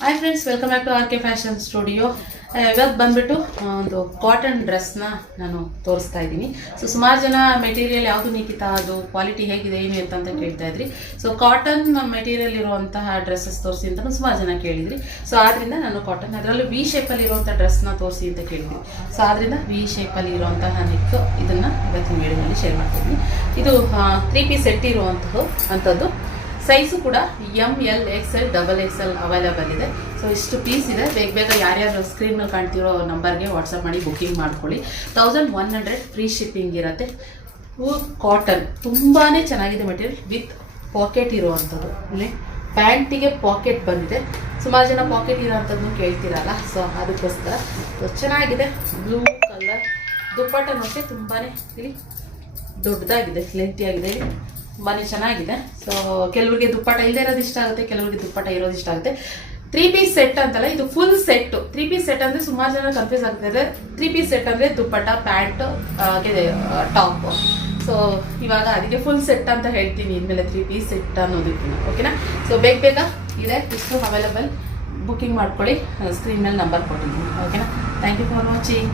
Hi friends, welcome back to R K fashion studio. ಇವಾಗ ಬಂದ್ಬಿಟ್ಟು ಒಂದು ಕಾಟನ್ ಡ್ರೆಸ್ನ ನಾನು ತೋರಿಸ್ತಾ ಇದ್ದೀನಿ. ಸೊ ಸುಮಾರು ಜನ ಮೆಟೀರಿಯಲ್ ಯಾವುದು ನಿಖಿತಾ, ಅದು ಕ್ವಾಲಿಟಿ ಹೇಗಿದೆ ಏನು ಅಂತ ಕೇಳ್ತಾ ಇದ್ರಿ. ಸೊ ಕಾಟನ್ ಮೆಟೀರಿಯಲ್ ಇರುವಂತಹ ಡ್ರೆಸ್ಸಸ್ ತೋರಿಸಿ ಅಂತಲೂ ಸುಮಾರು ಜನ ಕೇಳಿದ್ರಿ. ಸೊ ಆದ್ದರಿಂದ ನಾನು ಕಾಟನ್, ಅದರಲ್ಲೂ ವಿ ಶೇಪಲ್ಲಿ ಇರುವಂಥ ಡ್ರೆಸ್ನ ತೋರಿಸಿ ಅಂತ ಕೇಳಿದ್ವಿ. ಸೊ ಆದ್ದರಿಂದ ವಿ ಶೇಪಲ್ಲಿ ಇರುವಂತಹ ನೆಕ್ ಇದನ್ನು ಇವತ್ತಿನ ವಿಡಿಯೋನಲ್ಲಿ ಶೇರ್ ಮಾಡ್ತಿದ್ದೀನಿ. ಇದು 3 ಪೀಸ್ ಸೆಟ್ ಇರುವಂಥದ್ದು. ಸೈಜು ಕೂಡ ML XL XXL ಅವೈಲೇಬಲ್ ಇದೆ. ಸೊ ಇಷ್ಟು ಪೀಸ್ ಇದೆ. ಬೇಗ ಯಾರ್ಯಾರು ಸ್ಕ್ರೀನ್ ಮೇಲೆ ಕಾಣ್ತಿರೋ ನಂಬರ್ಗೆ ವಾಟ್ಸಪ್ ಮಾಡಿ ಬುಕ್ಕಿಂಗ್ ಮಾಡ್ಕೊಳ್ಳಿ. 1100 ಫ್ರೀ ಶಿಪ್ಪಿಂಗ್ ಇರುತ್ತೆ. ಕಾಟನ್ ತುಂಬಾ ಚೆನ್ನಾಗಿದೆ ಮೆಟೀರಿಯಲ್, ವಿತ್ ಪಾಕೆಟ್ ಇರುವಂಥದ್ದು. ಇಲ್ಲಿ ಪ್ಯಾಂಟಿಗೆ ಪಾಕೆಟ್ ಬಂದಿದೆ. ಸುಮಾರು ಜನ ಪಾಕೆಟ್ ಇರೋವಂಥದ್ದು ಕೇಳ್ತಿರಲ್ಲ, ಸೊ ಅದಕ್ಕೋಸ್ಕರ ಚೆನ್ನಾಗಿದೆ. ಬ್ಲೂ ಕಲರ್ ದುಪ್ಪಟ್ಟ ನೋಡಿದ್ರೆ ತುಂಬಾ ಇಲ್ಲಿ ದೊಡ್ಡದಾಗಿದೆ, ಲೆಂತಿಯಾಗಿದೆ, ತುಂಬಾ ಚೆನ್ನಾಗಿದೆ. ಸೊ ಕೆಲವರಿಗೆ ದುಪ್ಪಟ್ಟ ಇಲ್ಲದೆ ಇರೋದು ಇಷ್ಟ ಆಗುತ್ತೆ, ಕೆಲವರಿಗೆ ದುಪ್ಪಟ್ಟ ಇರೋದು ಇಷ್ಟ ಆಗುತ್ತೆ. 3 ಪೀಸ್ ಸೆಟ್ ಅಂತಲ್ಲ, ಇದು ಫುಲ್ ಸೆಟ್. 3 ಪೀಸ್ ಸೆಟ್ ಅಂದರೆ ಸುಮಾರು ಜನ ಕನ್ಫ್ಯೂಸ್ ಆಗ್ತಿದೆ. 3 ಪೀಸ್ ಸೆಟ್ ಅಂದರೆ ದುಪ್ಪಟ್ಟ, ಪ್ಯಾಂಟ್, ಟಾಪ್. ಸೊ ಇವಾಗ ಅದಕ್ಕೆ ಫುಲ್ ಸೆಟ್ ಅಂತ ಹೇಳ್ತೀನಿ ಇನ್ಮೇಲೆ 3 ಪೀಸ್ ಸೆಟ್ ಅನ್ನೋದಕ್ಕಿಂತ. ಓಕೆನಾ? ಸೊ ಬೇಗ ಇದೆ, ಇಷ್ಟು ಅವೈಲೇಬಲ್. ಬುಕ್ಕಿಂಗ್ ಮಾಡ್ಕೊಳ್ಳಿ. ಸ್ಕ್ರೀನ್ ಮೇಲೆ ನಂಬರ್ ಕೊಟ್ಟಿದ್ದೀನಿ. ಓಕೆನಾ? Thank you for watching.